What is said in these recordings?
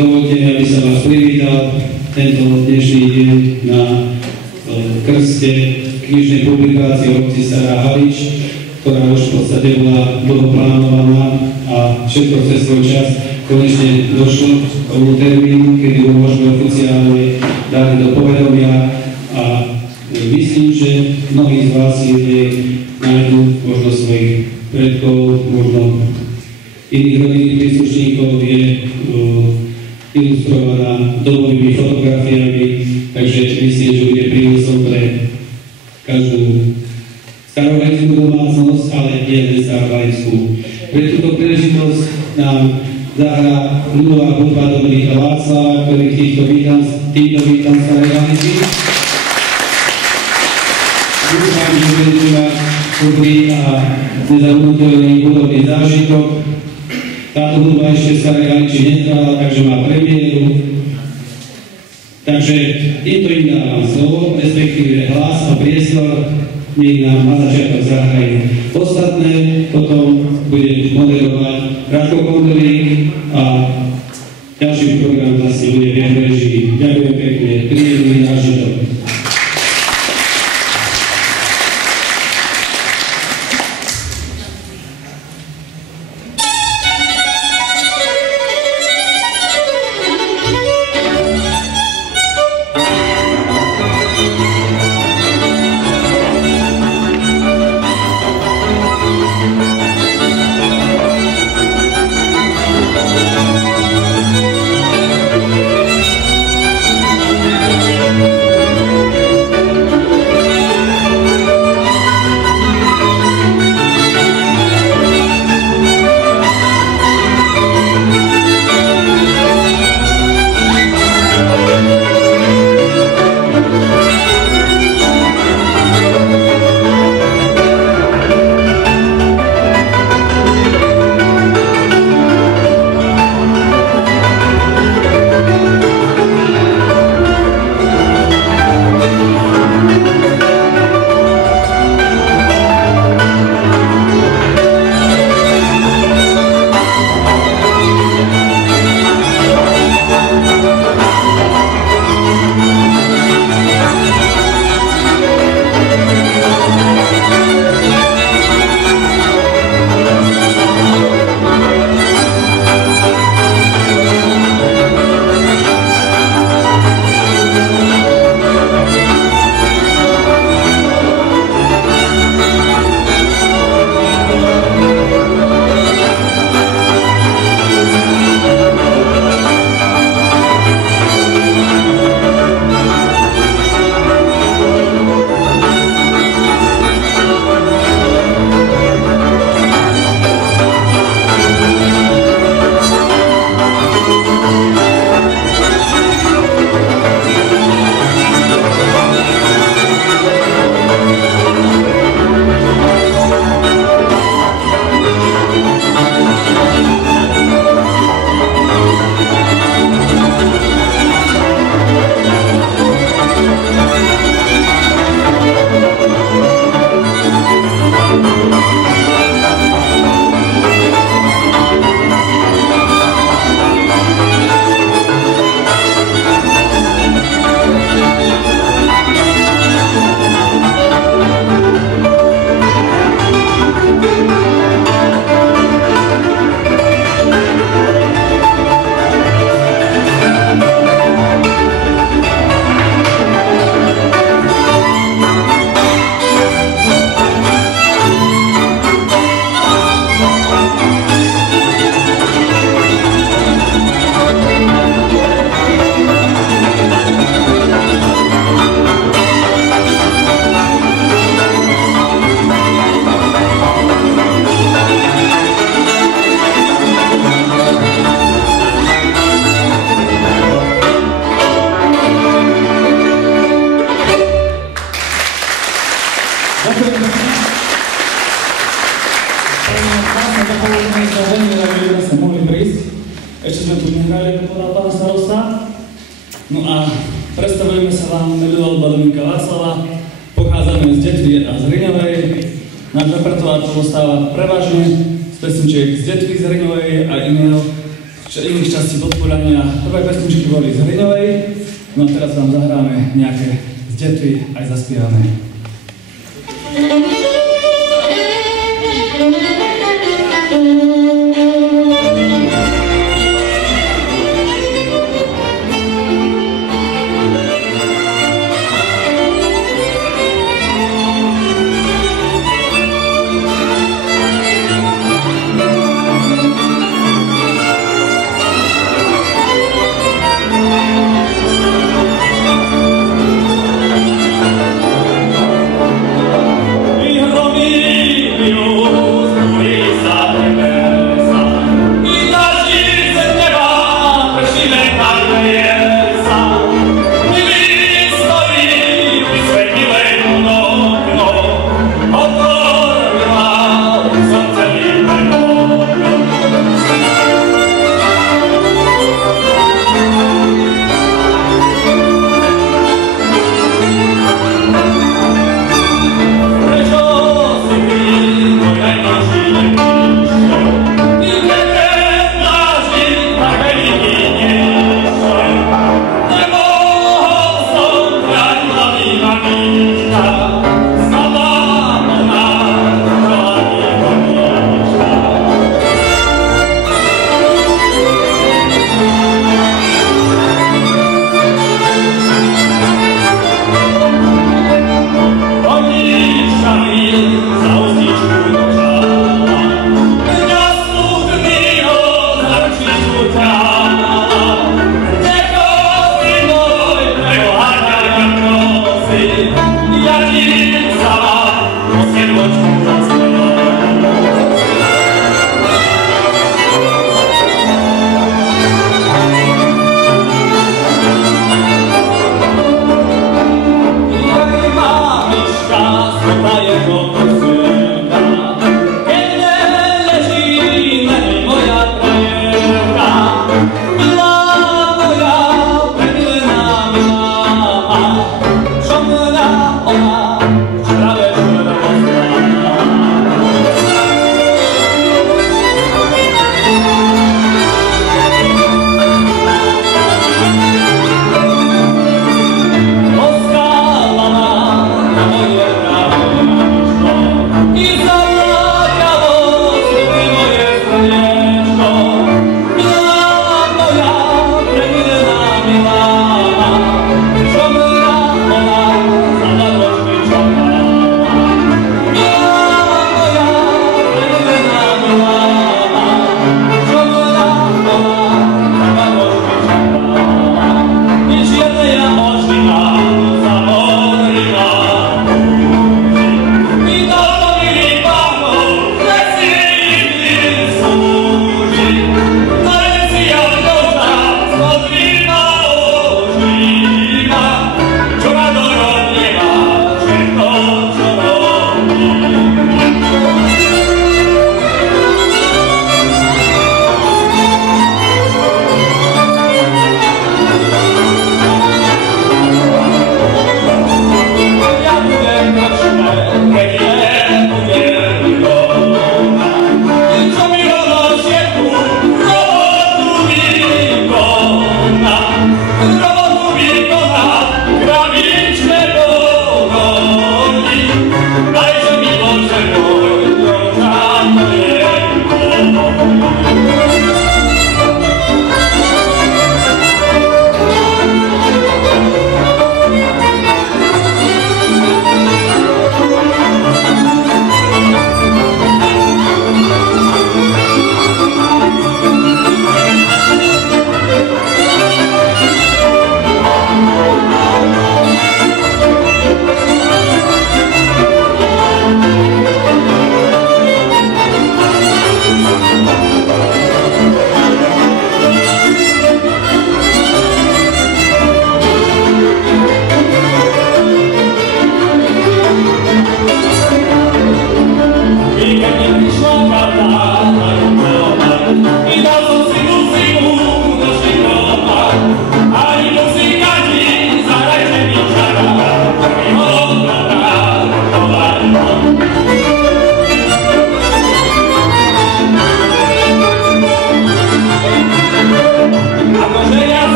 Dovolte, aby som vás privítal tento dnešný deň na krste knižnej publikácie obci Stará Halič, ktorá už v podstate bola dlho plánovaná a všetko cez svoj čas konečne došlo k tomu termínu, kedy ho môžeme oficiálne dať do povedomia a myslím, že mnohí z vás si nájdu možno svojich predkov, možno iných rodinných príslušníkov je ilustrovaná dobovými fotografiami, takže myslím, že bude prínosom pre každú starohalickú domácnosť, ale nie len starohalickú. Pre túto príležitosť nám zahrá ľudová hudba Dominika Václava, ktorých týmto vítam Starej Halici. Dúfam, že budete mať dobrý a nezabudnutelný hudobný zážitok. Táto hudba ešte v Starej Haliči nehrala, takže má premiéru. Takže týmto im dávam slovo, respektíve hlas a priestor, nech nám na začiatok zahrajú. Ostatné potom bude moderovať Radko Kondelík a ďalší program vlastne bude v jeho režii. Ďakujem pekne, príjemný zážitok. Ešte sme tu nehrali, ako povedal pán starosta. No a predstavujeme sa vám ľudová Dominika Václava. Pochádzame z Detvy a z Hriňovej. Náš repertoár pozostáva prevažne z pesničiek z Detvy, z Hriňovej a iného čo iných častí Podpoľania. Prvé pesničky boli z Hriňovej, no a teraz vám zahráme nejaké z Detvy aj zaspievané.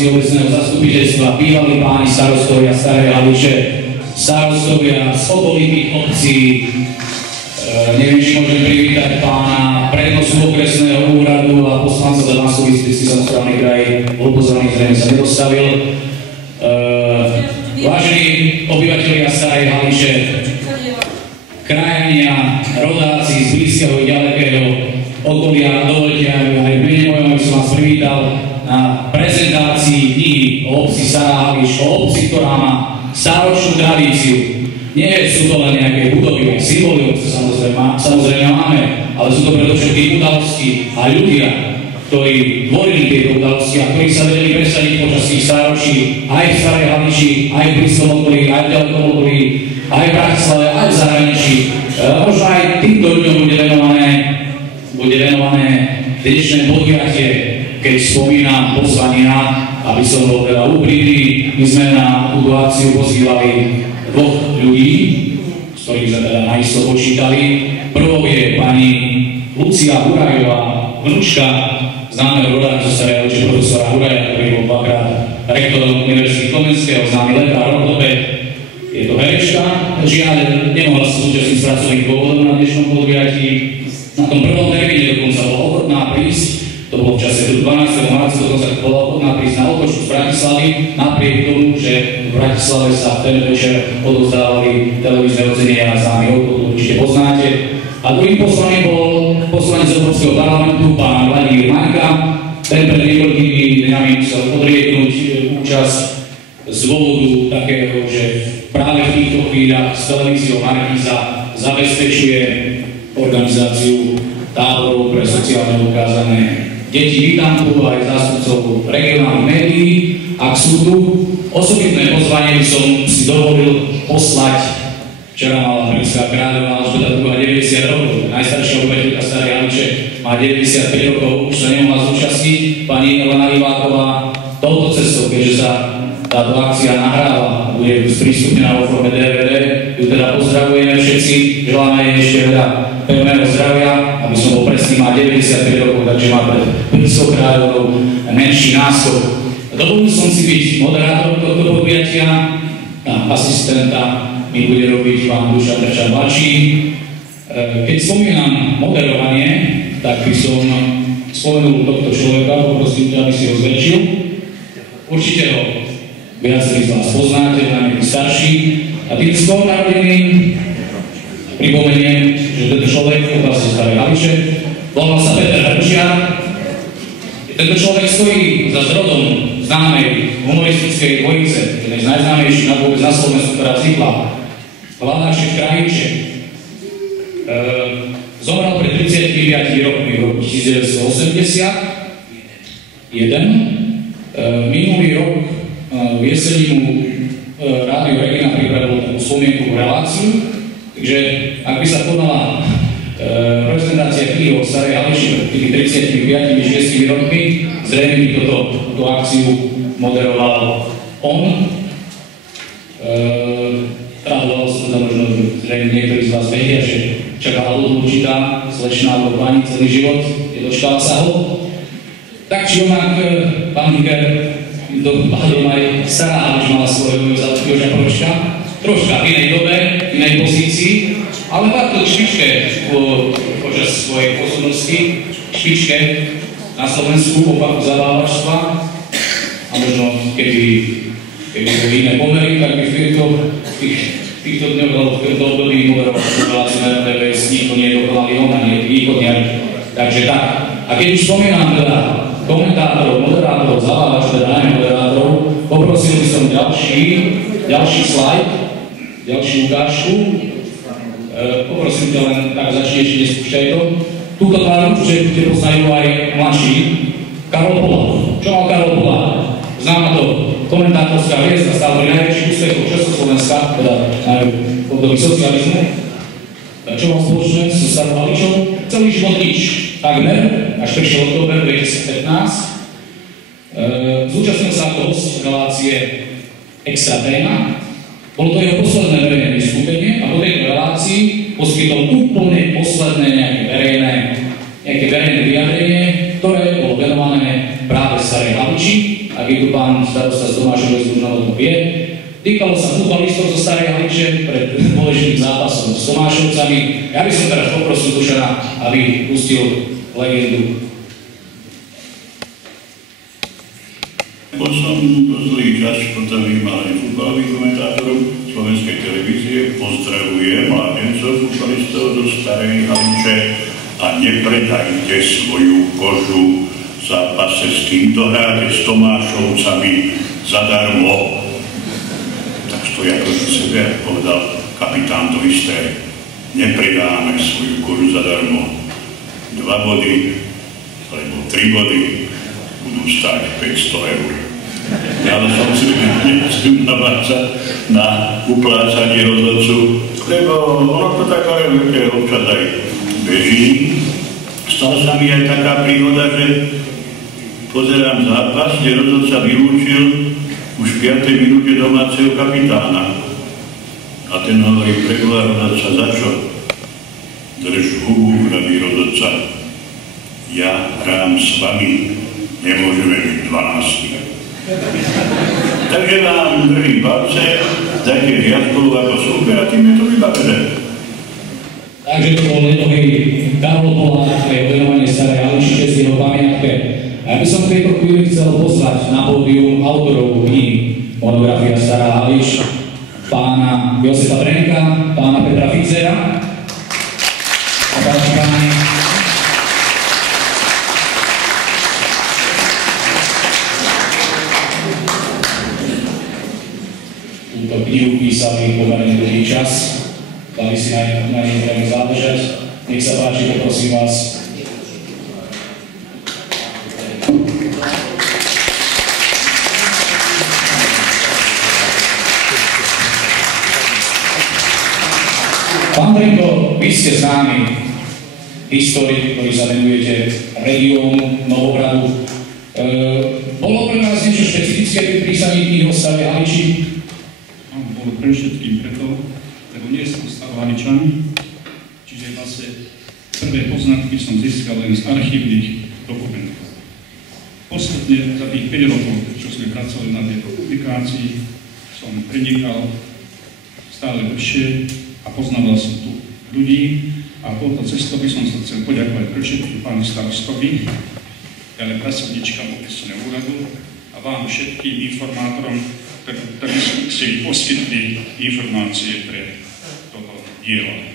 poslanci obecného zastupiteľstva, bývalí páni starostovia Starej Haliče, starostovia z okolitých obcí, neviem, či môžem privítať pána prednostu okresného úradu a poslanca za Banskobystrický samosprávny kraj, bol pozvaný, zrejme sa nedostavil. Vážení obyvatelia Starej Haliče, krajania, rodáci z blízkeho i ďalekého okolia, dovolte aj v mene mojom, aby som vás privítal na prezentácii knihy o obci Stará Halič, o obci, ktorá má stáročnú tradíciu. Nie sú to len nejaké budovy, aj symboly obce samozrejme máme, ale sú to predovšetkým udalosti a ľudia, ktorí tvorili tieto udalosti a ktorí sa vedeli presadiť počas tých stáročí aj v Starej Haliči, aj v blízkom okolí, aj v ďalekom okolí, aj v Bratislave, aj v zahraničí. Možno aj týmto ľuďom bude venované dnešné podujatie, keď spomínam pozvania, aby som bol teda úprimný. My sme na túto akciu pozývali dvoch ľudí, z ktorých sme teda naisto počítali. Prvou je pani Lucia Hurajová, vnúčka známeho rodáka zo Starej Haliče, profesora Huraja, ktorý bol dvakrát rektorom Univerzity Komenského, známy lekár, ortoped. Je to herečka, žiaľ nemohla sa zúčastniť z pracovných dôvodov na dnešnom podujatí. Na tom prvom termíne dokonca bola ochotná prísť, to bolo v čase 12. marca, dokonca bola ochotná prísť na otočku z Bratislavy, napriek tomu, že v Bratislave sa v ten večer odozdávali televízne ocenenia a známy obchod, určite poznáte. A druhým poslaním bol poslanec Európskeho parlamentu, pán Vladimír Maňka. Ten pred niekoľkými dňami musel odrieknúť účasť z dôvodu takého, že práve v týchto chvíľach s televíziou Markíza zabezpečuje organizáciu táborov pre sociálne ukázané deti. Vítam tu aj zástupcov regionálnych médií. Ak sú tu, osobitné pozvanie by som si dovolil poslať. Včera mala Prinská kráľovná Alžbeta II 90 rokov. Najstaršia obyvateľka Starej Haliče má 95 rokov, už sa nemohla zúčastniť. Pani Elena Iváková touto cestou, keďže sa táto akcia nahráva, bude sprístupnená vo forme DVD, ju teda pozdravujeme všetci, želáme jej ešte veľa pevného zdravia, aby som bol presný, má 95 rokov, takže má pred Prinskou kráľovnou menší náskok. Dovolil som si byť moderátor tohto podujatia, asistenta mi bude robiť pán Dušan Trčan mladší. Keď spomínam moderovanie, tak by som spomenul tohto človeka, poprosím ťa, aby si ho zväčšil. Určite ho viacerí z vás poznáte, najmä starší. A tým skôr narodeným pripomeniem, že tento človek v oblasti Starej Haliče volal sa Peter Hrčiar. Tento človek stojí za zrodom známej humoristickej dvojice, jednej z najznámejších na vôbec na Slovensku, ktorá vznikla. Vladáček Krajinček. Zomrel pred 35 rokmi v roku 1981. Minulý rok v jeseni mu Rádio Regina pripravilo takú spomienkovú reláciu, takže ak by sa konala prezentácia knihy o Starej Haliči pred 35-6 rokmi, zrejme by túto akciu moderoval on. Radoval som teda možno, zrejme niektorí z vás vedia, že čakala určitá slečná alebo pani celý život, nedočkala sa ho. Tak či onak, pán Hiker, dopadol aj Stará Halič mala svojho Joža Pročka, troška v inej dobe, v inej pozícii, ale takto špičke počas svojej osobnosti, špičke na Slovensku po fachu zabávačstva a možno keby boli iné pomery, tak by v týchto dňoch alebo v tomto období moderoval reláciu na RTVS nikto nie je dokonalý on a nie východniar. Takže tak. A keď už spomínam teda komentátorov, moderátorov, zabávačov, teda najmä moderátorov, poprosil by som ďalší slajd, ďalšiu ukážku. Poprosím ťa len tak začni ešte nespúšťaj to. Túto tvár určite poznajú aj mladší. Karol Polák. Čo mal Karol Polák? Známa to komentátorská hviezda, stále pri najväčších úspechoch Československa, teda v období socializmu. Čo mal spoločné so Starou Haličou? Celý život nič. Takmer, až prišiel október 2015. Zúčastnil sa ako host relácie Extra téma. Bolo to jeho posledné verejné vystúpenie a po tejto relácii poskytol úplne posledné nejaké verejné vyjadrenie, ktoré bolo venované práve Starej Haliči. A takýto pán starosta z Tomášovej Zúžnovo vie. Týkalo sa futbalistov zo Starej Haliče pred dôležitým zápasom s Tomášovcami. Ja by som teraz poprosil Dušana, aby pustil legendu. Som dlhý čas potavím aj futbalových komentátorov slovenskej televízie. Pozdravujem mládencov futbalistov zo Starej Haliče a nepredajte svoju kožu v zápase s týmto hráte s Tomášovcami zadarmo. Tak stojí ako za sebe, povedal kapitán to isté. Nepredáme svoju kožu zadarmo. 2 body, alebo 3 body budú stáť 500 eur. Ale som si nechcem navádzať na uplácanie rozhodcu, lebo ono to tak ale občas aj beží. Stala sa mi aj taká príhoda, že pozerám zápas, kde rozhodca vylúčil už v 5. minúte domáceho kapitána. A ten hovorí, preboha rozhodca, za čo? Drž hubu, hradý rozhodca. Ja hrám s vami, nemôžeme byť 12. Takže vám držím palce, dajte riadkov ako super a tým je to vybavené. Takže to bol letový Karol Polák a jeho venovanie Starej Haliči z jeho pamiatke. Ja by som v tejto chvíli chcel pozvať na pódium autorov knihy Monografia Stará Halič, pána Josefa Brenka, pána Petra Fizera a páči páni. Túto knihu písali pomerne dlhý čas, dali si na nej veľmi záležať. Nech sa páči, poprosím vás. Pán Brenko, vy ste známy historik, ktorý sa venujete regiónu Novohradu. Bolo pre vás niečo špecifické pri písaní knihy o Starej Haliči? Bolo pre všetkým preto, lebo nie som Starohaličan, čiže vlastne prvé poznatky som získal len z archívnych dokumentov. Posledne za tých 5 rokov, čo sme pracovali na tejto publikácii, som prenikal stále lepšie a poznával som tu ľudí a touto cestou by som sa chcel poďakovať pre všetkým pánu starostovi, ale pracovníčkam opisného úradu a vám všetkým informátorom, ktorí si poskytli informácie pre toto dielo.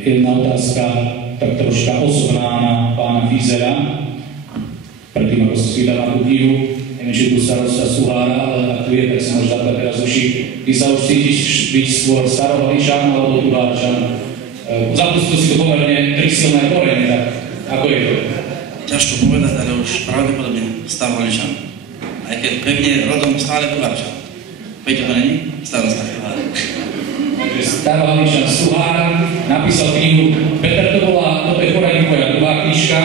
Jedna otázka, tak troška osobná na pána Fizera. Predtým, ako sa spýtal na tú knihu, neviem, či tu starosta Suhára, ale ak tu je, tak sa môže dať teraz uši. Ty sa už cítiš byť skôr Starohaličan alebo Tuháčan? Zapustil si to pomerne 3 silné korene, tak ako je to? Ťažko povedať, ale už pravdepodobne Starohaličan. Aj keď pevne rodom stále Tuháčan. Peťo to není? Starosta Suhára. Takže Starohaličan Suhára napísal knihu. Peter, toto je poradí tvoja druhá knižka.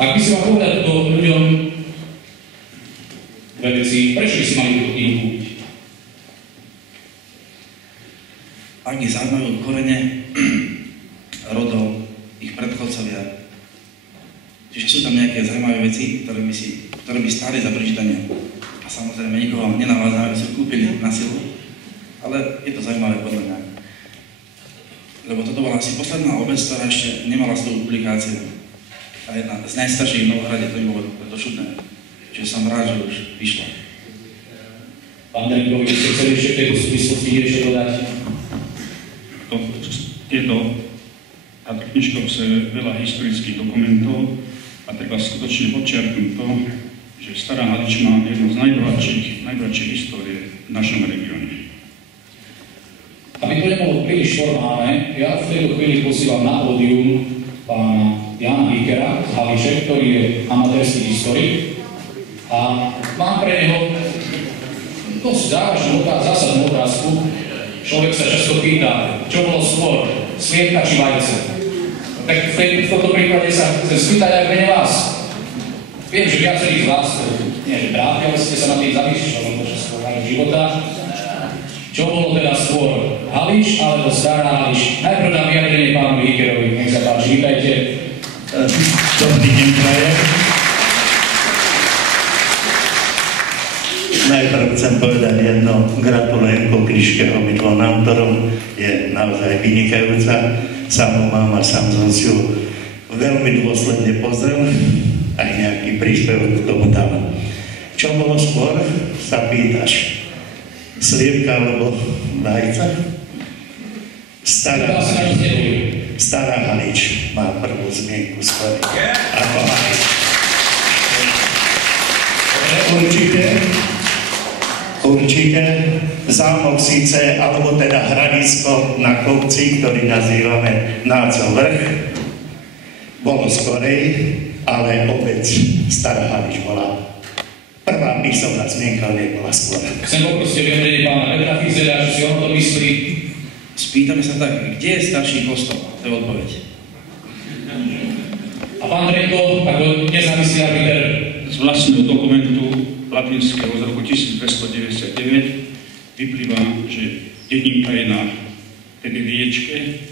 Ak by si mal povedať to ľuďom dve veci, prečo by si mali túto knihu kúpiť? Ak ich zaujímajú korene rodov, ich predchodcovia. Čiže sú tam nejaké zaujímavé veci, ktoré by stáli za prečítanie. A samozrejme nikoho nenavádzajú, aby si kúpili na silu, ale je to zaujímavé podľa mňa. Lebo toto bola asi posledná obec, ktorá ešte nemala svoju publikáciu. A jedna z najstarších v Novohrade, to mi bolo preto čudné. Čiže som rád, že už vyšla. Pán Brenko, vy ste chceli ešte v tejto súvislosti niečo dodať? Táto knižka obsahuje veľa historických dokumentov a treba skutočne podčiarknúť to, že Stará Halič má jednu z najbohatších histórie v našom regióne. Aby to nebolo príliš formálne, ja v tejto chvíli posílam na pódium pána Jana Hikera z Haliče, ktorý je amatérsky historik a mám pre neho dosť závažnú zásadnú otázku. Človek sa často pýta, čo bolo skôr, sliepka či vajce. Tak v tomto prípade sa chcem spýtať aj mene vás. Viem, že viacerých z vás, nie že trápia, ale ste sa na tým zamýšľali počas svojho života. Čo bolo teda skôr, Halič alebo Stará Halič? Najprv dám vyjadrenie pánu Hikerovi, nech sa páči, vítajte. Dobrý deň, prajem. chcem povedať jedno, gratulujem Kokrišského obidvom autorom, je naozaj vynikajúca. Sám ho mám a sám som si ju veľmi dôsledne pozrel, aj nejaký príspevok k tomu dal. Čo bolo skôr, sa pýtaš, sliepka alebo vajca? Stará Halič má prvú zmienku skôr ako Halič. Určite zámok síce, alebo teda hradisko na kopci, ktorý nazývame Náco vrch, bolo skorej, ale obec Stará Halič bola prvá písomná zmienka, nebola skôr. Chcem poprosiť vyjadrenie pána Petra Fizera, že si on to myslí. Spýtame sa tak, kde je starší kostol? To je odpoveď. A pán Renko, ako nezávislý arbiter, Z vlastného dokumentu latinského z roku 1299 vyplýva, že dedinka je na tedy riečke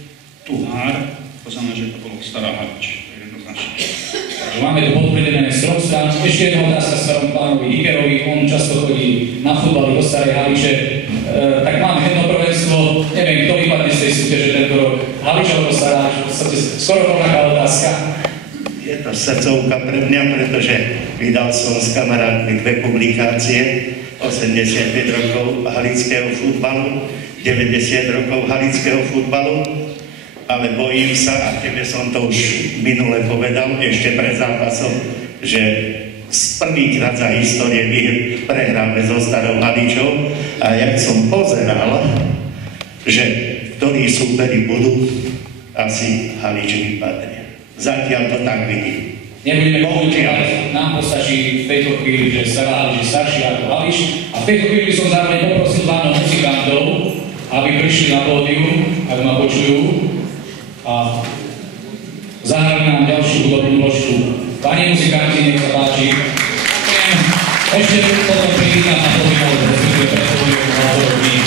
Tuhár, to znamená, že to bolo Stará Halič. To je jednoznačné. Máme tu podpredené z troch strán. Ešte jedna otázka starom pánovi Hikerovi, on často chodí na futbal do Starej Haliče. Tak máme jedno prvenstvo, neviem, kto vypadne z tej súťaže tento rok. Halič alebo Stará Halič, v podstate skoro rovnaká otázka. Je to srdcovka pre mňa, pretože vydal som s kamarátmi dve publikácie, 85 rokov halického futbalu, 90 rokov halického futbalu, ale bojím sa, a tebe som to už minule povedal, ešte pred zápasom, že prvýkrát za histórie prehráme so Starou Haličou a jak som pozeral, že ktorí súperi budú, asi Halič vypadne. Zatiaľ to tak vidím. Nebudeme používať, nám postačí v tejto chvíli, že Stará Halič je starší ako Halič. A v tejto chvíli som zároveň poprosil pánov muzikantov, aby prišli na pódium, ak ma počujú, a zahrali nám ďalšiu hudobnú vložku. Pani muzikanti, nech sa páči. Ešte potom privítam na pódium, pretože predpovedujem na pódium.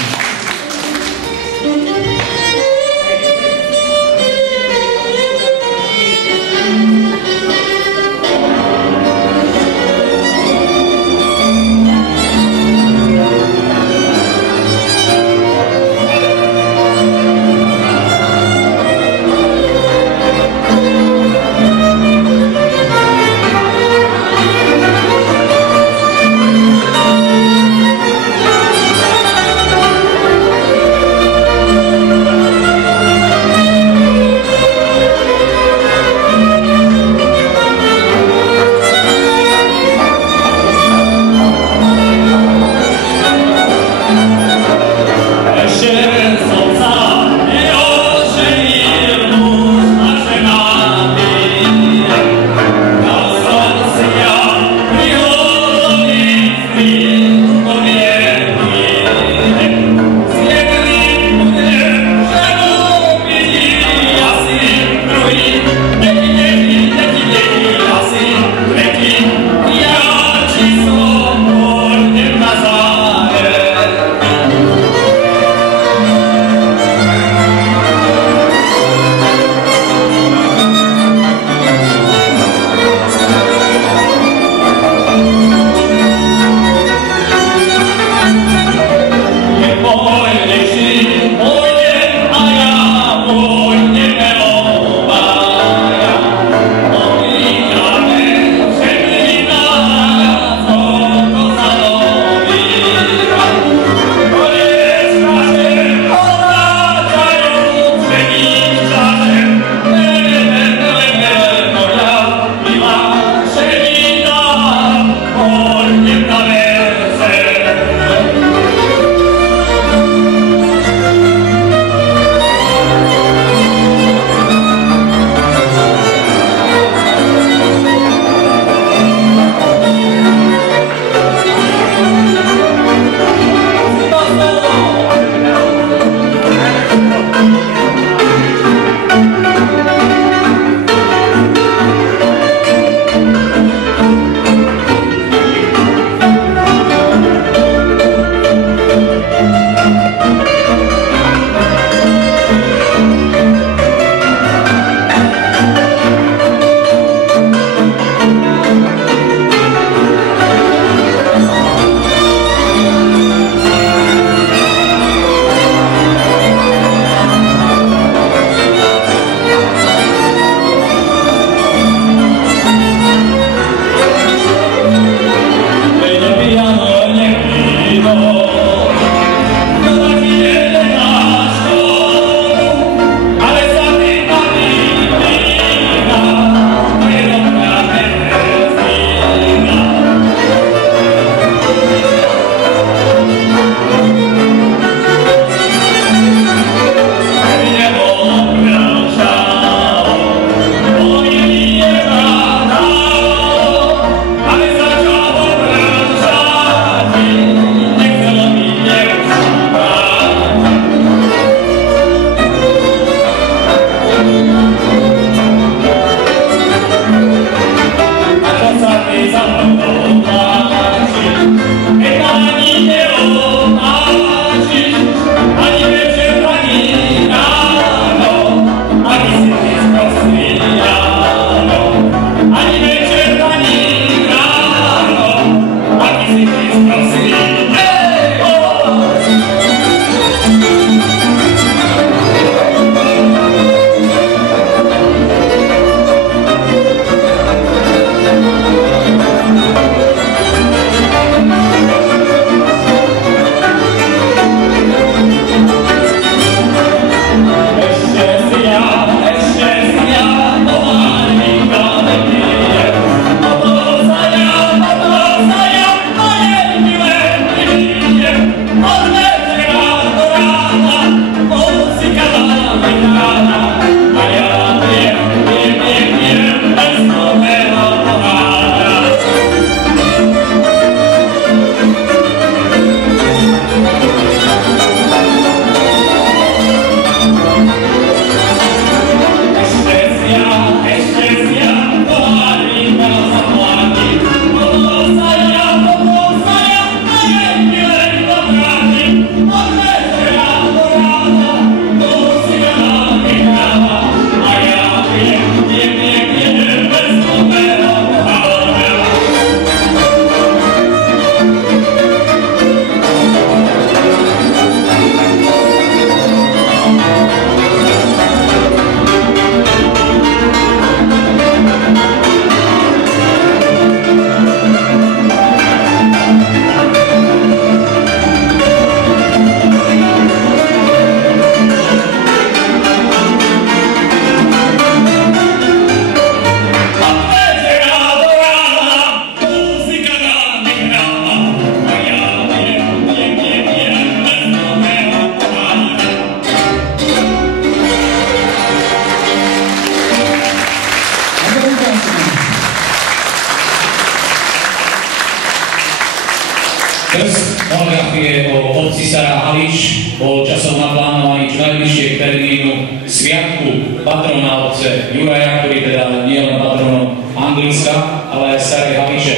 obci Stará Halič bol časom naplánovaný čo najbližšie k termínu sviatku patrona obce Juraja, ktorý teda nie len patronom Anglicka, ale aj Starej Haliče.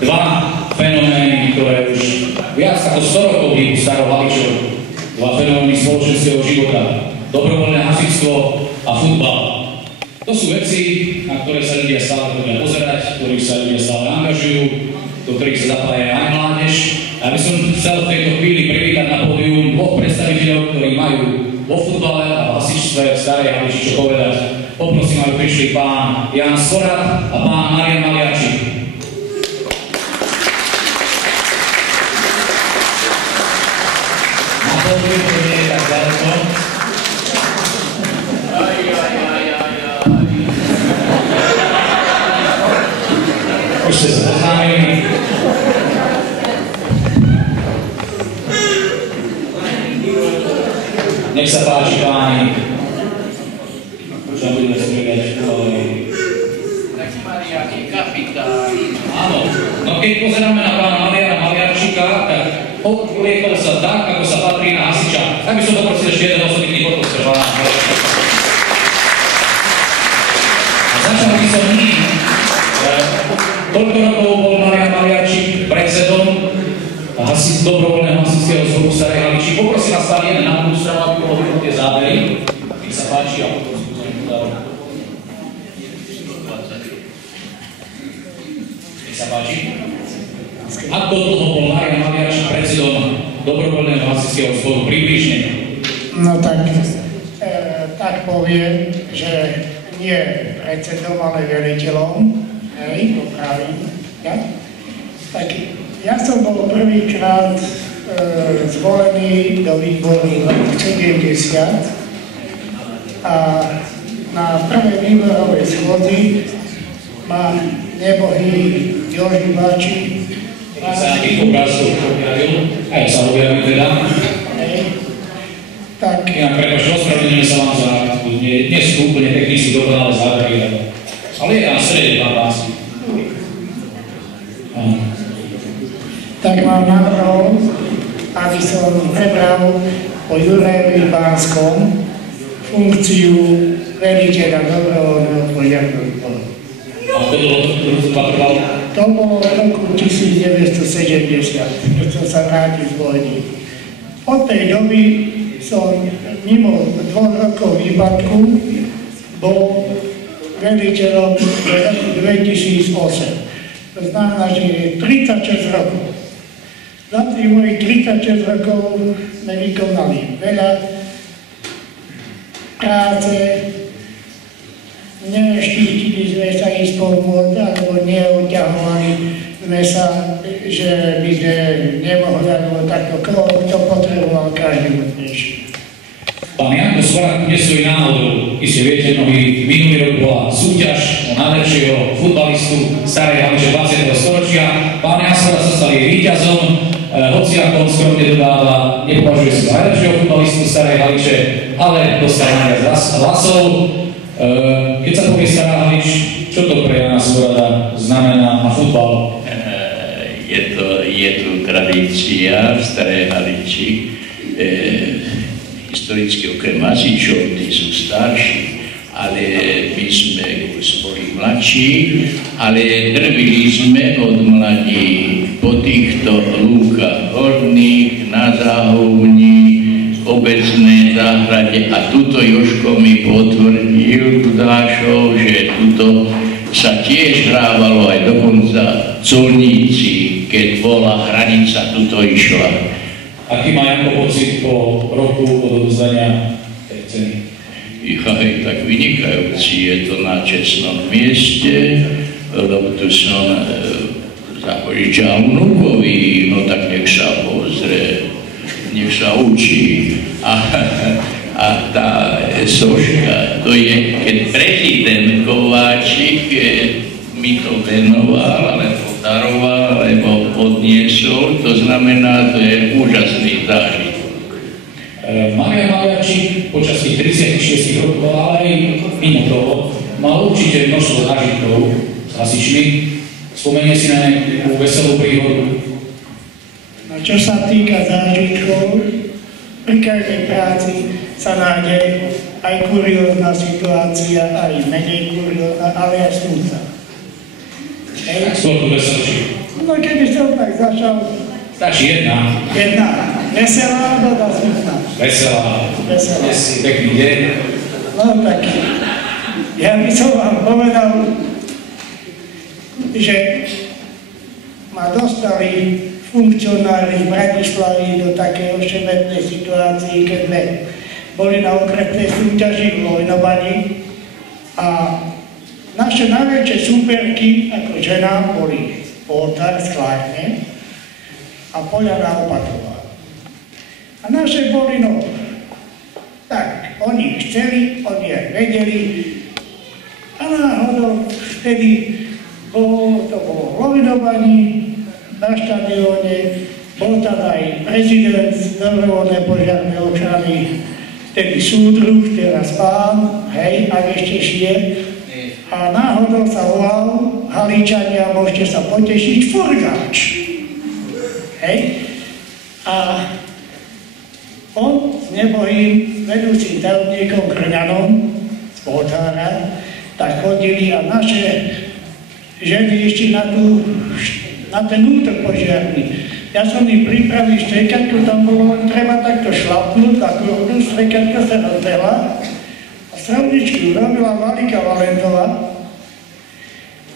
Dva fenomény, ktoré už viac ako 100 rokov hýbu Starou Haličou, dva fenomény spoločenského života, dobrovoľné hasičstvo a futbal. To sú veci, na ktoré sa ľudia stále chodia pozerať, ktorých sa ľudia stále angažujú, do ktorých sa zapája aj mládež. A ja by som chcel v tejto chvíli privítať na pódium dvoch predstaviteľov, ktorí majú vo futbale a v hasičstve v Starej Haliči čo povedať. Poprosím, aby prišli pán Jan Skorat a pán Marian Maliarčík. Na pódium to nie je tak ďaleko. Už ste sa poznámili. Nech sa páči, páni. Čo budeme striedať futbalový? Taký Mariáky, kapitán. Áno, no keď pozeráme na pána Mariana Maliarčíka, tak obliekol sa tak, ako sa patrí na hasiča. Tak by som poprosil ešte jeden osobitný podpost pre pána Maliarčíka. A začal by som ním. Toľko rokov bol Marian Maliarčík predsedom dobrovoľného hasičského zboru Starej Haliči. Poprosím vás stále jeden na druhú stranu, aby bolo vidno tie zábery. Nech sa páči, a potom skúsim udávať. Nech sa páči. Ako dlho bol Marian Maliarčík predsedom dobrovoľného hasičského zboru? Približne. No tak poviem, že nie predsedom, ale veliteľom. Hej, popravím. Ja? Tak ja som bol prvýkrát zvolený do výboru v roku 70 a na prvej výborovej schôdzi ma nebohý Joži Bači sa tých obrázov objavil, aj sa objavil teda. Tak... Inak prepáč, ospravedlňujem sa vám za nie sú úplne technicky dokonalé zábery, ale je na strede pán Vásky. Tak mám navrhol, aby som prebral po Jurajovi Bánskom funkciu veliteľa dobrovoľného poriadku. A to bolo to bolo v roku 1970, keď som sa vrátil z vojny. Od tej doby som mimo 2 rokov výpadku bol veliteľom v roku 2008. To znamená, že je 36 rokov. Za tých mojich 36 rokov sme vykonali veľa práce, neštítili sme sa ísť pomôcť, alebo neoťahovali sme sa, že by sme nemohli, alebo takto, kto potreboval každý dnešný. Pán Janko Skorat nestojí náhodou. Iste viete, minulý rok bola súťaž o najlepšieho futbalistu Starej Haliče 20. storočia. Pán Jan Skorat sa stal jej víťazom, hoci ako skromne dodáva, nepovažuje sa za najlepšieho futbalistu Starej Haliče, ale dostal najviac hlasov. Keď sa povie Stará Halič, čo to pre Jana Skorata znamená na futbal? Je to tradícia v Starej Haliči. Historicky okrem hasičov, tí sú starší, ale my sme boli mladší, ale drvili sme od mladí po týchto lúkach horných, na záhovni, obecnej záhrade a tuto Jožko mi potvrdil Kudášov, že tuto sa tiež hrávalo aj dokonca colníci, keď bola hranica, tuto išla. Aký má Janko pocit po roku od odovzdania tej ceny? Tak vynikajúci, je to na čestnom mieste, lebo tu som zapožičal vnúkovi, no tak nech sa pozrie, nech sa učí. A tá soška, to je, keď prezident Kováčik mi to venoval, alebo daroval, alebo odniesol, to znamená, to je úžasný zážitok. Marian Maliarčík počas tých 36 rokov, ale aj mimo toho, mal určite množstvo zážitkov s hasičmi. Spomenie si na nejakú veselú príhodu? No čo čo sa týka zážitkov, pri každej práci sa nájde aj kuriózna situácia, aj menej kuriózna, ale aj smutná. Skôr tu veselší. No keby som tak začal... Stačí jedna. Jedna. Veselá, alebo tá smutná? Veselá. Veselá. Dnes si pekný deň. No tak, ja by som vám povedal, že ma dostali funkcionári v Bratislavi do takej ošemetnej situácii, keď sme boli na okresnej súťaži v Lojnovaní a naše najväčšie súperky ako žena boli Poltár z Klárne a Poľana Opatová. A naše boli, no, tak, oni chceli, oni aj vedeli a náhodou vtedy to bolo v Lojnovaní, na štadióne, bol tam aj prezident z dobrovoľnej požiarnej ochrany, vtedy súdruh, teraz pán, hej, ak ešte žije. A náhodou sa volal, Halíčania, môžete sa potešiť, Furgáč. Hej. A on s nebohým vedúcim tajomníkom Krňanom z Poltára, tak chodili a naše ženy išli na ten útok požiarný. Ja som im pripravil striekatku, tam bolo len treba takto šlapnúť na kruhu, striekatka sa rozbehla a stravničku robila Valika Valentová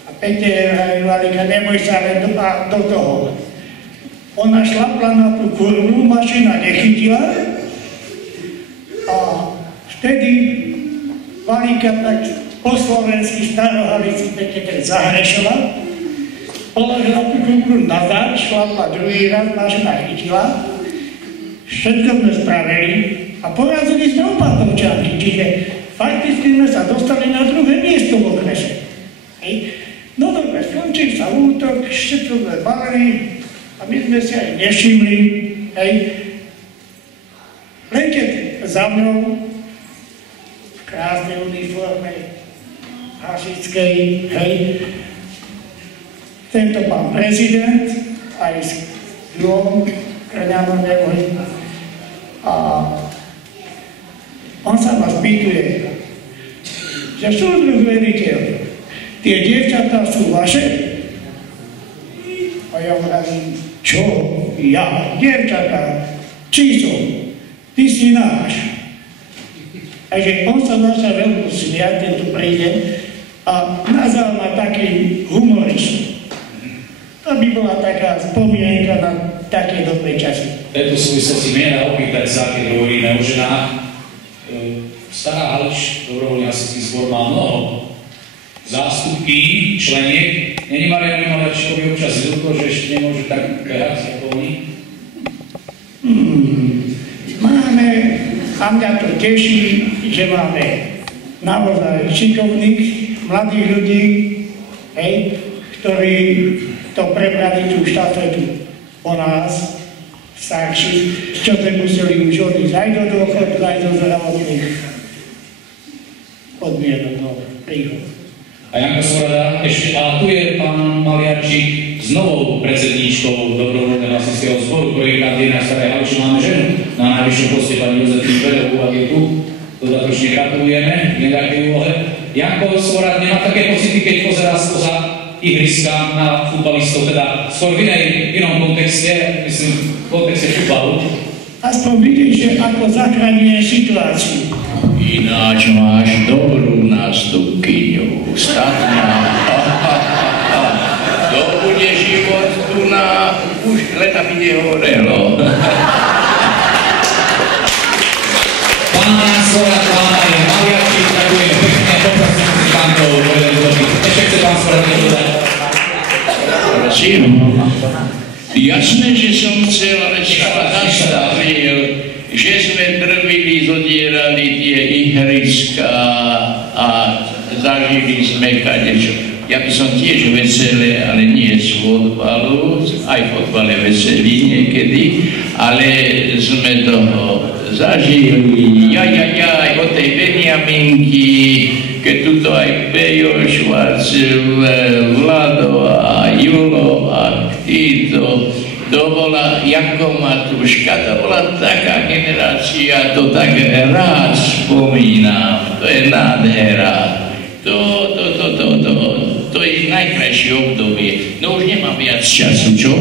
a Peter aj Valika, neboj sa len do toho. Ona šlapla na tú kurvu, mašina nechytila a vtedy Valika tak po slovensky starohalici pekne zahrešila, položila tú kúkru nazad, šlapla druhý raz, mašina chytila, všetko sme spravili a porazili sme Opatovčanky, čiže fakticky sme sa dostali na druhé miesto v okrese. No dobre, skončil sa útok, všetko sme balili a my sme si aj nevšimli, hej. Len keď za mnou v krásnej uniforme hasičskej, hej, tento pán prezident, aj s druhom Krňanom neboj. A on sa ma spýtuje, že súdruh veliteľ, tie dievčatá sú vaše? A ja hovorím, čo? Ja? Dievčatá? Čí som? Ty si náš. Takže on sa začal veľmi smiať, ten tu príde, a nazval ma takým humoristom. To by bola taká spomienka na také dobré časy. V tejto súvislosti miera opýtať sa, keď hovoríme o ženách. Stará Halič, dobrovoľný hasičský zbor, má mnoho zástupky, členiek. Není Mariana Maliarčíkovi občas ľúto, že ešte nemôže tak behať ako oni? Máme, a mňa to teší, že máme naozaj šikovných, mladých ľudí, hej, ktorí to prebrali tú štafetu po nás, starší, čo sme museli už odísť aj do dôchodku, aj do zdravotných podmienok, no, príhod. A Janka Svorada, ešte, a tu je pán Maliarčík s novou predsedníčkou dobrovoľného hasičského zboru, ktorý kandiduje na Starej Haliči, máme ženu na najvyššom poste pani Jozefínu Berovú, a je tu, dodatočne gratulujeme, v nejakej úlohe. Janko Svorada nemá také pocity, keď pozerá spoza ihriska na futbalistov, teda skôr v inom kontexte, myslím, v kontexte futbalu. Aspoň vidíš, že ako zachraňuje situáciu. Ináč máš dobrú nástupkyňu, statná. To bude život tu na... už len aby nehorelo. Pána Svorada, pána Maliarčík, ďakujem pekne, poprosím muzikantov, ešte chce pán Svorada niečo dať. Prosím. Jasné, že som chcel, ale sa zastavil, že sme drvili, zodierali tie ihriska a zažili sme kadečo. Ja by som tiež veselé, ale nie z fotbalu, aj fotbal je veselý niekedy, ale sme toho zažili, aj od tej Benjaminky, keď tuto aj Pejo, Švarcel, Vlado a Julo a títo, to bola Janko Matuška, to bola taká generácia, to tak rád spomínam, to je nádhera, to je najkrajšie obdobie. No už nemám viac času, čo?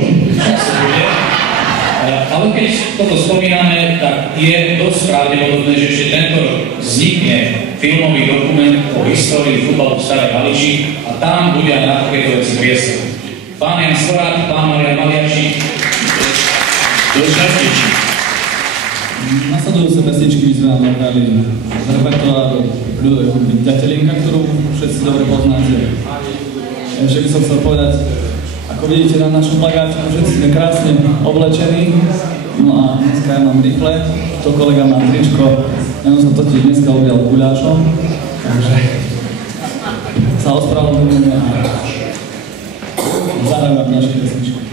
Ale keď toto spomíname, tak je dosť pravdepodobné, že ešte tento rok vznikne filmový dokument o histórii futbalu v Starej Haliči a tam bude aj na takéto veci priestor. Pán Jan Skorák, pán Marian Maliačík. To sa teší. Nasledujúce pesničky by sme vám nahrali z repertoáru ľudovej hudby Ďatelinka, ktorú všetci dobre poznáte. Ešte by som chcel povedať, ako vidíte na našom plagáte, všetci sme krásne oblečení. No a dneska ja mám rifle, to kolega má tričko, ja som totiž dneska objal guľášom, takže sa ospravedlňujeme a zahrajme v našej pesničke.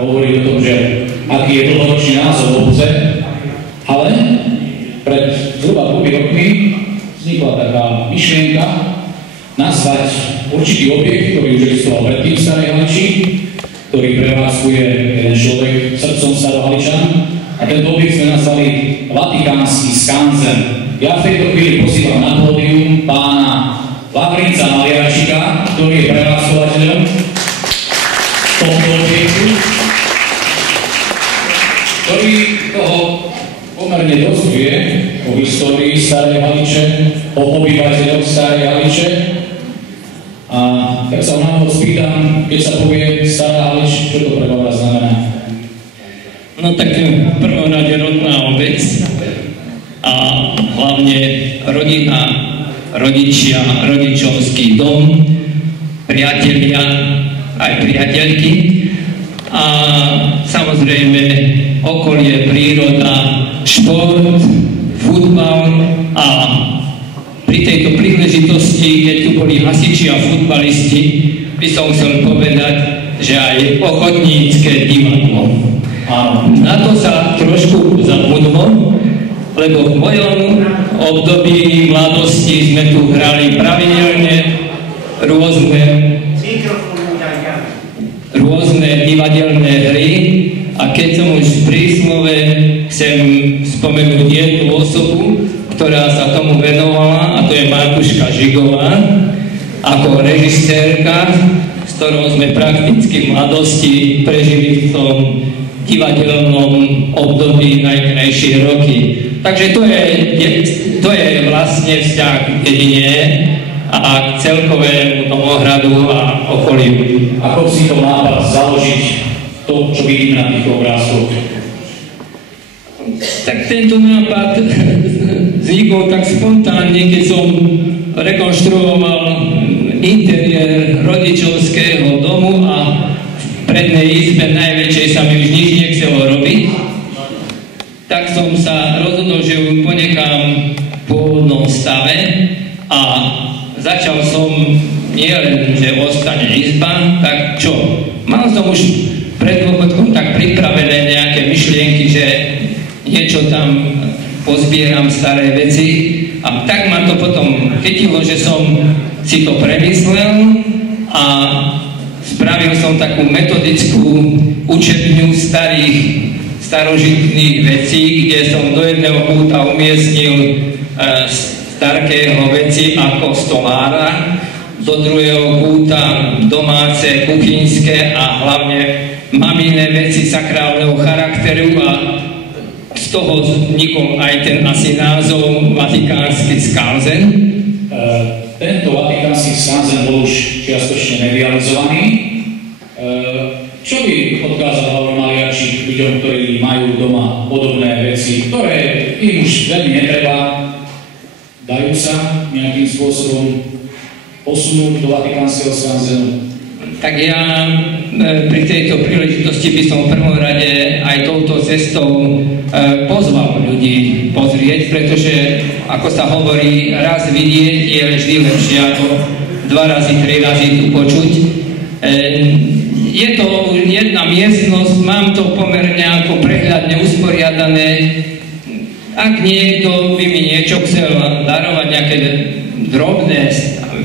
hovorí o tom, že aký je dlhoročný názov obce, ale pred zhruba 2 rokmi vznikla taká myšlienka nazvať určitý objekt, ktorý už existoval predtým v Starej Haliči, ktorý prevádzkuje jeden človek srdcom Starohaličan, a tento objekt sme nazvali Vatikánsky skanzen. Ja v tejto chvíli posílam na pódium pána Vavrinca Maliarčika, ktorý je prevádzkovateľom tohto objektu, ktorý toho pomerne dosť vie o histórii Starej Haliče, o obyvateľoch Starej Haliče. A tak sa ho spýtam, keď sa povie Stará Halič, čo to pre vás znamená? No tak v prvom rade rodná obec a hlavne rodina, rodičia, rodičovský dom, priatelia, aj priateľky a samozrejme okolie, príroda, šport, futbal. A pri tejto príležitosti, keď tu boli hasiči a futbalisti, by som chcel povedať, že aj ochotnícke divadlo. A na to sa trošku zabudlo, lebo v mojom období mladosti sme tu hrali pravidelne rôzne divadelné hry, a keď som už v príslove, chcem spomenúť jednu osobu, ktorá sa tomu venovala, a to je Markuška Žigová, ako režisérka, s ktorou sme prakticky v mladosti prežili v tom divadelnom období najkrajšie roky. Takže to je vlastne vzťah k dedine a k celkovému domohradu a okoliu. Ako si to nápad založiť to, čo vidíme na týchto obrázkoch? Tak tento nápad vznikol tak spontánne, keď som rekonštruoval interiér rodičovského domu a v prednej izbe najväčšej sa mi už nič nechcelo robiť. Tak som sa rozhodol, že ju ponechám v pôvodnom stave a začal som nielen, že ostane izba, tak čo? Mal som už pred dôchodkom tak pripravené nejaké myšlienky, že niečo tam pozbieram staré veci, a tak ma to potom chytilo, že som si to premyslel a spravil som takú metodickú učebňu starožitných vecí, kde som do jedného kúta umiestnil starkého veci ako stolára, do druhého kúta domáce, kuchynské a hlavne mamine veci sakrálneho charakteru a z toho vznikol aj ten asi názov Vatikánsky skanzen. Tento Vatikánsky skanzen bol už čiastočne medializovaný. Čo by odkázal Lovro Maliarčík ľuďom, ktorí majú doma podobné veci, ktoré im už veľmi netreba, dajú sa nejakým spôsobom posunúť do Vatikánskeho skanzenu? Tak ja pri tejto príležitosti by som v prvom rade aj touto cestou pozval ľudí pozrieť, pretože, ako sa hovorí, raz vidieť je vždy lepšie ako 2 razy, 3 razy tu počuť. Je to jedna miestnosť, mám to pomerne ako prehľadne usporiadané. Ak niekto by mi niečo chcel darovať, nejaké drobné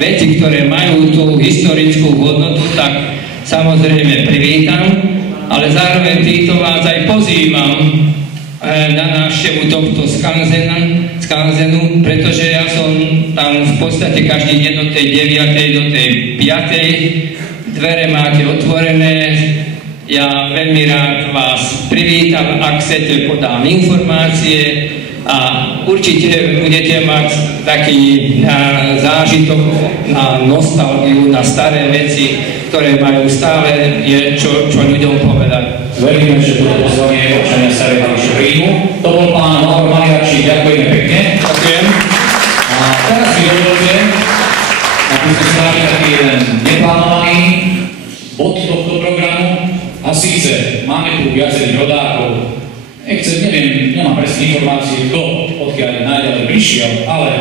veci, ktoré majú tú historickú hodnotu, tak samozrejme privítam, ale zároveň týchto vás aj pozývam na návštevu tohto skanzenu, pretože ja som tam v podstate každý deň od tej 9. do tej 5. Dvere máte otvorené, ja veľmi rád vás privítam, ak chcete, podám informácie a určite budete mať taký zážitok na nostalgiu, na staré veci, ktoré majú stále čo ľuďom povedať. Veríme, že toto pozvanie občania Starej Haliče príjmu. To bol pán Lovro Maliarčík, ďakujeme pekne. Ďakujem. A teraz mi dovolte, aby sme spravili taký jeden neplánovaný bod tohto programu, a síce máme tu viacerých rodákov. Nemám presné informácie, kto odkiaľ najďalej prišiel, ale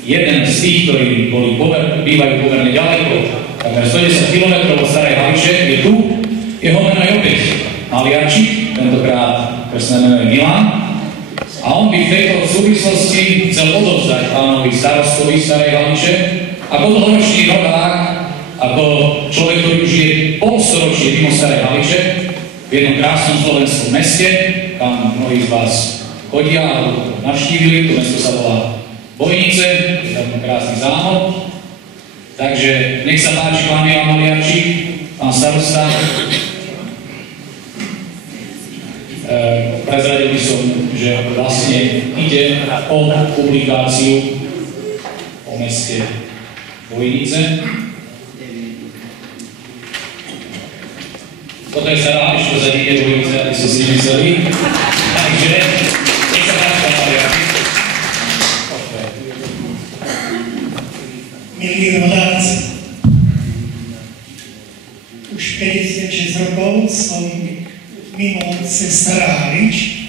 jeden z tých, ktorí bývajú pomerne ďaleko, takmer 110 km od Starej Haliče, je tu. Jeho meno je opäť Maliarčík, tentokrát presné meno je Milan. A on by v tejto súvislosti chcel odovzdať pánovi starostovi Starej Haliče ako dlhoročný rodák, ako človek, ktorý už je polstoročie mimo Starej Haliče, v jednom krásnom slovenskom meste, kam mnohí z vás chodia alebo navštívili. To mesto sa volá Bojnice, je tam krásny zámok. Takže nech sa páči, pán Milan Maliarčík, pán starosta. Prezradil by som, že vlastne ide o publikáciu o meste Bojnice. Toto je stará, ešte zadíte Bojnice, aby ste si nemysleli. Takže, nech sa páči, pán Maliarčík. Milí rodáci, už 56 rokov som mimo obce Stará Halič,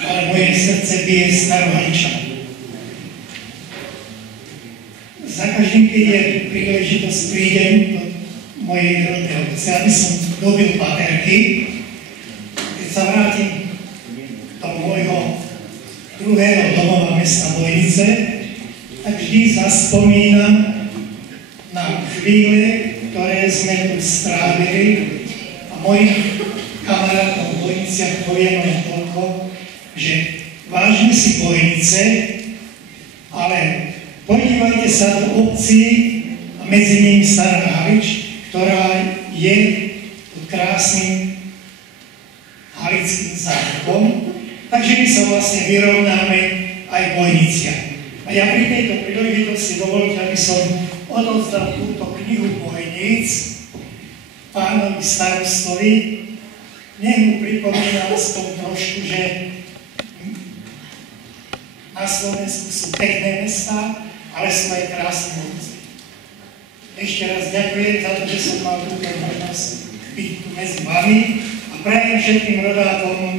ale moje srdce bije Starohaliča. Za každým, keď je príležitosť, prídem do mojej rodnej obce, aby som dobil paterky. Keď sa vrátim do môjho druhého domova mesta Bojnice, tak vždy zaspomínam na chvíle, ktoré sme tu strávili a mojich kamarátov v Bojniciach poviem len toľko, že vážne si Bojnice, ale podívajte sa do obcí a medzi nimi Stará Halič, ktorá je pod krásnym halickým zámkom, takže my sa vlastne vyrovnáme aj v Bojniciach. A ja pri tejto príležitosti dovolte, aby som odovzdal túto knihu Bojníc pánovi starostovi. Nech mu pripomínam s tom trošku, že na Slovensku sú pekné mestá, ale sú aj krásne obce. Ešte raz ďakujem za to, že som mal túto možnosť byť tu medzi vami a prajem všetkým rodákom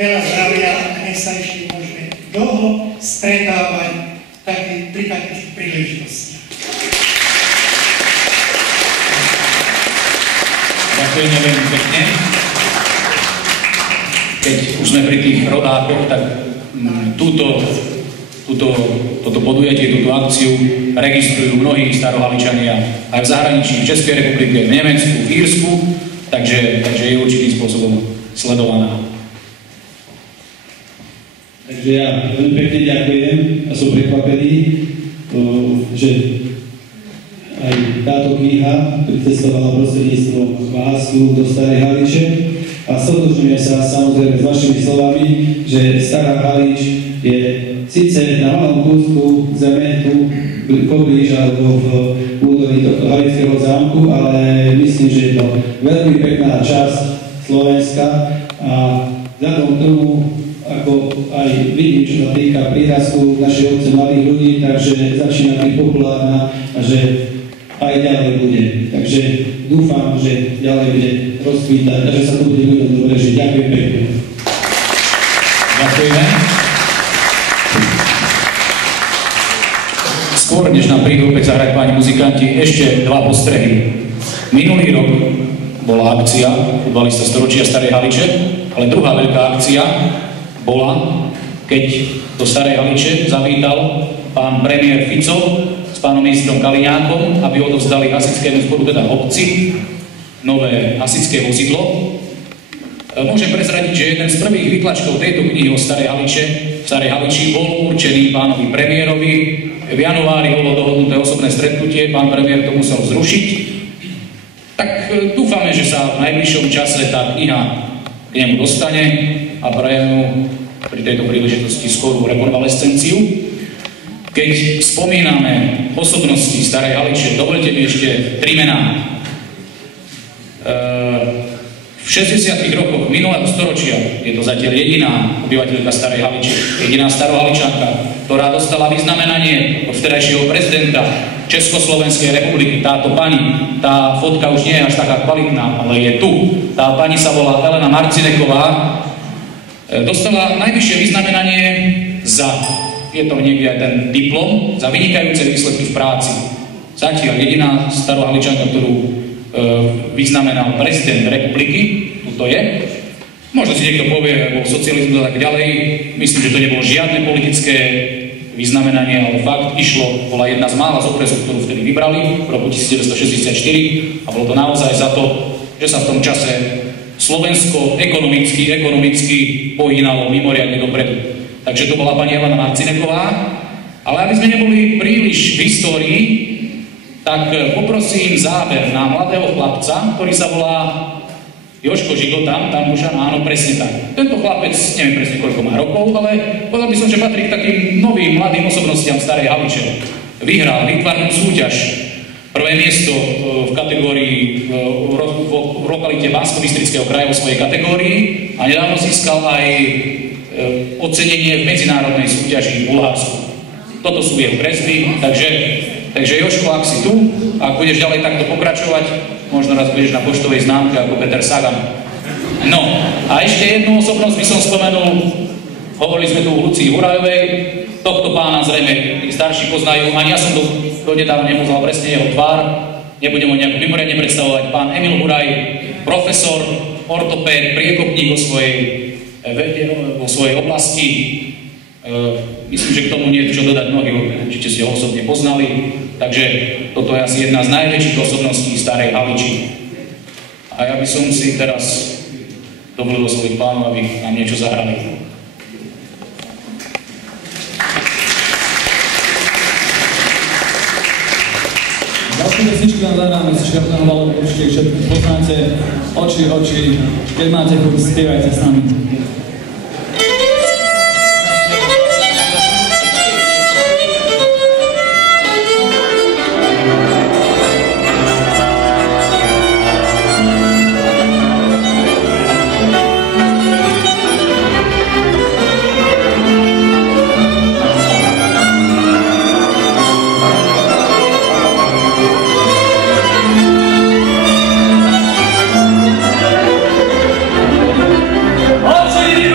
veľa zdravia a nech sa ešte môžeme dlho stretávať pri takých príležitostiach. Ďakujem veľmi pekne. Keď už sme pri tých rodákoch, tak túto toto podujatie, túto akciu registrujú mnohí starohaličania aj v zahraničí, v Českej republike, v Nemecku, v Írsku, takže je určitým spôsobom sledovaná. Takže ja veľmi pekne ďakujem a som prekvapený, že aj táto kniha pricestovala prostredníctvom vás tu do Starej Haliče a stotožňujem sa samozrejme s vašimi slovami, že Stará Halič je síce na malom kúsku zeme tu poblíž alebo v údolí tohto Halického zámku, ale myslím, že je to veľmi pekná časť Slovenska a vzhľadom k tomu, ako aj vidím, čo sa týka prírastu našej obce mladých ľudí, takže začína byť populárna a že aj ďalej bude. Takže dúfam, že ďalej bude rozkvítať a že sa to bude ľuďom dobre žiť. Ďakujem pekne. Ďakujeme. Skôr, než nám prídu opäť zahrať páni muzikanti, ešte dva postrehy. Minulý rok bola akcia futbalista storočia Starej Haliče, ale druhá veľká akcia bola, keď do Starej Haliče zavítal pán premiér Fico s pánom ministrom Kaliňákom, aby odovzdali hasickému zboru, teda obci, nové hasičské vozidlo. Môžem prezradiť, že jeden z prvých výtlačkov tejto knihy o Starej Haliči bol určený pánovi premiérovi. V januári bolo dohodnuté osobné stretnutie, pán premiér to musel zrušiť. Tak dúfame, že sa v najbližšom čase tá kniha k nemu dostane a prajem mu pri tejto príležitosti skorú rekonvalescenciu. Keď spomíname osobnosti Starej Haliče, dovolte mi ešte 3 mená. V 60. rokoch minulého storočia je to zatiaľ jediná obyvateľka Starej Haliče, jediná starohaličanka, ktorá dostala vyznamenanie od vtedajšieho prezidenta Československej republiky. Táto pani, tá fotka už nie je až taká kvalitná, ale je tu. Tá pani sa volá Elena Marcineková. Dostala najvyššie vyznamenanie za, je to niekde aj ten diplom, za vynikajúce výsledky v práci. Zatiaľ jediná starohaličanka, ktorú vyznamenal prezident republiky, tu to je. Možno si niekto povie, bol socializmus a tak ďalej. Myslím, že to nebolo žiadne politické vyznamenanie, ale fakt išlo, bola jedna z mála z okresov, ktorú vtedy vybrali v roku 1964 a bolo to naozaj za to, že sa v tom čase Slovensko ekonomicky pohýnalo mimoriadne dopredu. Takže to bola pani Elena Marcineková. Ale aby sme neboli príliš v histórii, tak poprosím záber na mladého chlapca, ktorý sa volá Jožko Žigota, tam už áno, presne tak. Tento chlapec, neviem presne koľko má rokov, ale povedal by som, že patrí k takým novým mladým osobnostiam Starej Haliče. Vyhral výtvarnú súťaž, prvé miesto v kategórii v lokalite Banskobystrického kraja vo svojej kategórii a nedávno získal aj ocenenie v medzinárodnej súťaži v Bulharsku. Toto sú jeho kresby, takže Jožko, ak si tu, ak budeš ďalej takto pokračovať, možno raz budeš na poštovej známke ako Peter Sagan. No, a ešte jednu osobnosť by som spomenul, hovorili sme tu o Lucii Hurajovej, tohto pána zrejme tí starší poznajú, ani ja som donedávna nepoznal presne jeho tvár, nebudem ho nejak mimoriadne predstavovať, pán Emil Huraj, profesor, ortopéd, priekopník vo svojej oblasti. Myslím, že k tomu nie je čo dodať, mnohí určite ste ho osobne poznali, takže toto je asi jedna z najväčších osobností Starej Haliči. A ja by som si teraz dovolil osloviť pánov, aby nám niečo zahrali. Ďalšie pesničky vám zahráme z Škartného valu, určite všetky poznáte, oči, keď máte chuť, spievajte s nami. Oči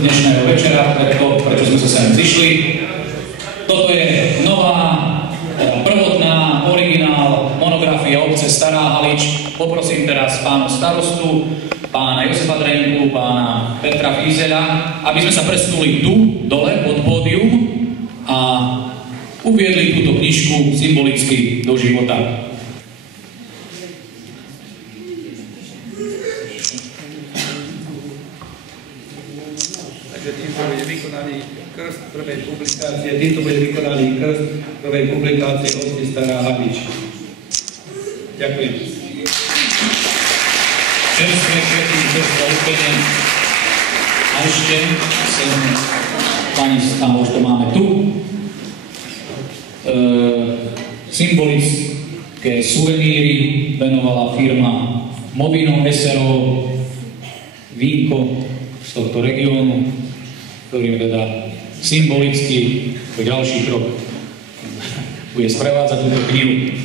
dnešného večera, prečo sme sa sem zišli. Toto je nová, prvotná, originál monografia obce Stará Halič. Poprosím teraz pána starostu, pána Jozefa Drejnku, pána Petra Fízeľa, aby sme sa presunuli tu, dole, pod pódium a uviedli túto knižku symbolicky do života. Takže týmto bude vykonaný krst prvej publikácie obce Stará Halič. Ďakujem. Čerstvé kviety bez zaúpenia. A ešte sem pani, už to máme tu, symbolické suveníry venovala firma Movino SRO vínko z tohto regiónu, ktorým teda symbolicky po ďalší krok bude sprevádzať túto knihu.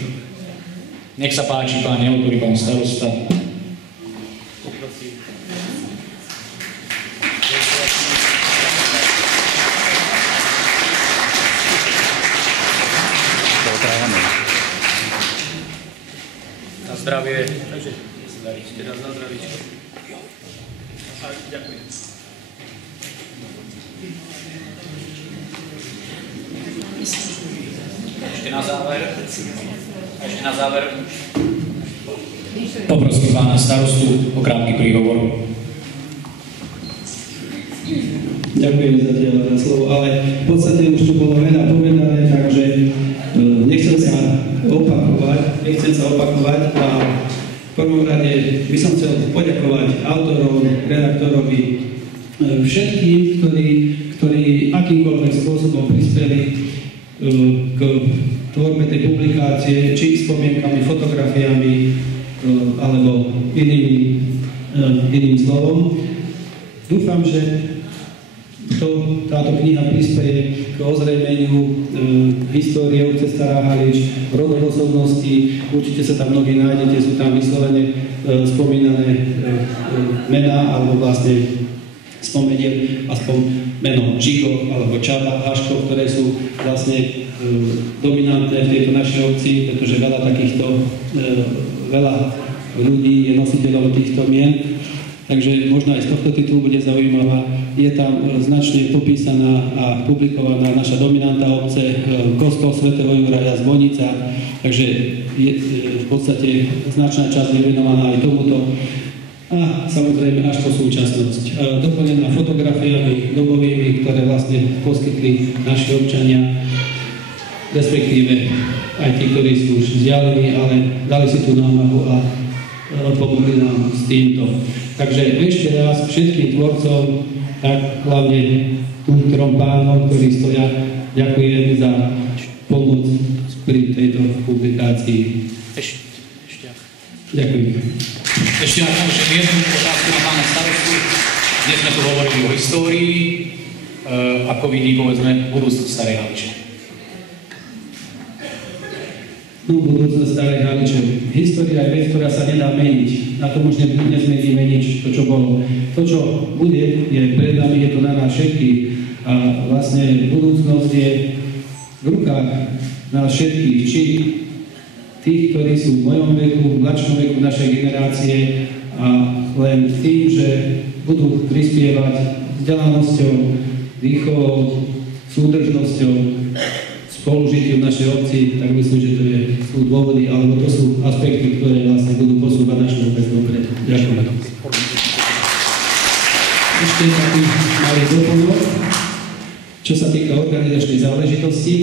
Nech sa páči, páni autori, pán starosta. Na zdravie. Takže ešte raz na zdravíčko. Ďakujem. Ešte na záver. Poprosím pána starostu o krátky príhovor. Ďakujem zatiaľ za slovo, ale v podstate už to bolo veľa povedané, takže nechcem sa opakovať a v prvom rade by som chcel poďakovať autorom, redaktorovi, všetkým, ktorí akýmkoľvek spôsobom prispeli k tvorbe tej publikácie, či spomienkami, fotografiami alebo iným slovom. Dúfam, že táto kniha prispieje k ozrejmeniu histórie obce Stará Halič, rodov osobností. Určite sa tam mnohí nájdete, sú tam vyslovene spomínané mená, alebo vlastne spomeniem aspoň meno Žigo alebo Čaba, Haško, ktoré sú vlastne dominantné v tejto našej obci, pretože veľa ľudí je nositeľom týchto mien. Takže možno aj z tohto titulu bude zaujímavá. Je tam značne popísaná a publikovaná naša dominanta obce, kostol svätého Juraja Zvonica, takže je v podstate značná časť je venovaná aj tomuto. A samozrejme až po súčasnosť. Doplnená fotografiami dobovými, ktoré vlastne poskytli naši občania, respektíve aj tí, ktorí sú už vzdialení, ale dali si tú námahu a pomohli nám s týmto. Takže ešte raz všetkým tvorcom, tak hlavne tým trom pánom, ktorí stoja, ďakujem za pomoc pri tejto publikácii. Ďakujem. Ešte na jednu otázku na pána starostu. Dnes sme tu hovorili o histórii, ako vidí, povedzme, budúcnosť Starej Haliče. No, budúcnosť Starej Haliče. História je vec, ktorá sa nedá meniť. Na tom už nezmeníme nič, to, čo bolo. To, čo bude, je pred nami, je to na nás všetkých. A vlastne budúcnosť je v rukách nás všetkých. Či tých, ktorí sú v mojom veku, v mladšom veku našej generácie a len tým, že budú prispievať vzdelanosťou, výchovou, súdržnosťou, spolužitiu v našej obci, tak myslím, že to sú dôvody, alebo to sú aspekty, ktoré vlastne budú posúvať našu obec dopredu. Ďakujem. Ešte taký malý doplnok, čo sa týka organizačnej záležitosti.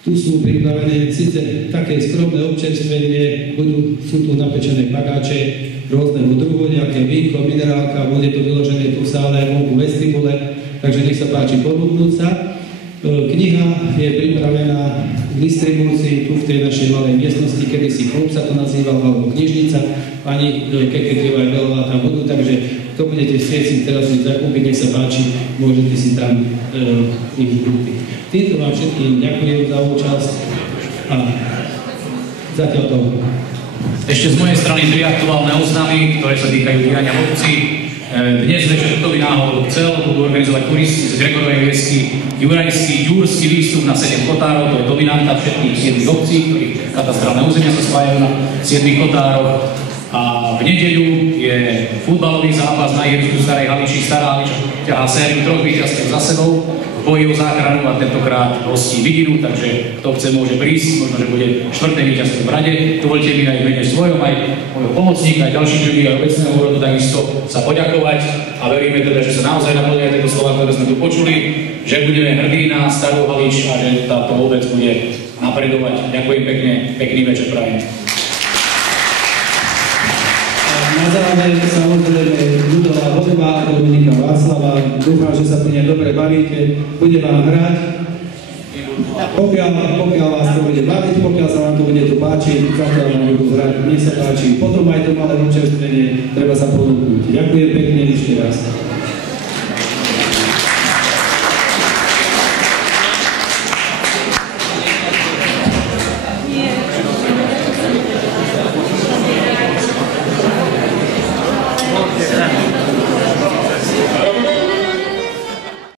Tu sú pripravené síce také skromné občerstvenie, sú tu napečené bagáče rôzneho druhu, nejaké vínko, minerálka, bude to vyložené tu v sále, vonku vestibule, takže nech sa páči ponúknuť sa. Kniha je pripravená k distribúcii tu v tej našej malej miestnosti, kedysi klub sa to nazýval, alebo knižnica. Pani Keketiová aj Belová tam budú, takže to budete chcieť si teraz zakúpiť, nech sa páči, môžete si tam ich kúpiť. Týmto vám všetkým ďakujem za účasť a zatiaľ to. Ešte z mojej strany 3 aktuálne oznámy, ktoré sa týkajú diania v obci. Dnes večer, kto by náhodou chcel, budú organizovať turisti z Gregorovej Viesky, Jurajský, Ďurský výstup na 7 kotárov, to je dominanta všetkých 7 obcí, ktorých katastrálne územia sa spájajú na 7 kotároch. A v nedeľu je futbalový zápas na ihrisku Starej Haliči. Stará Halič ťahá sériu 3 víťazstiev za sebou v boji o záchranu a tentokrát hostí Viginu, takže kto chce, môže prísť, možno, že bude 4. víťazstvo v rade. Dovolte mi aj v mene svojom, aj môjho pomocníka, aj ďalších ľudí a obecného úrodu takisto sa poďakovať a veríme teda, že sa naozaj naplnia tieto slova, ktoré sme tu počuli, že budeme hrdí na Starú Halič a že táto obec bude napredovať. Ďakujem pekne, pekný večer prajem. Na záver samozrejme ľudová hudba Dominika Václava. Dúfam, že sa pri nej dobre bavíte. Bude vám hrať. Pokiaľ vás to bude baviť, pokiaľ sa vám to bude tu páčiť, zatiaľ vám budú hrať. Mne sa páči. Potom aj to malé občerstvenie treba sa ponúknuť. Ďakujem pekne ešte raz.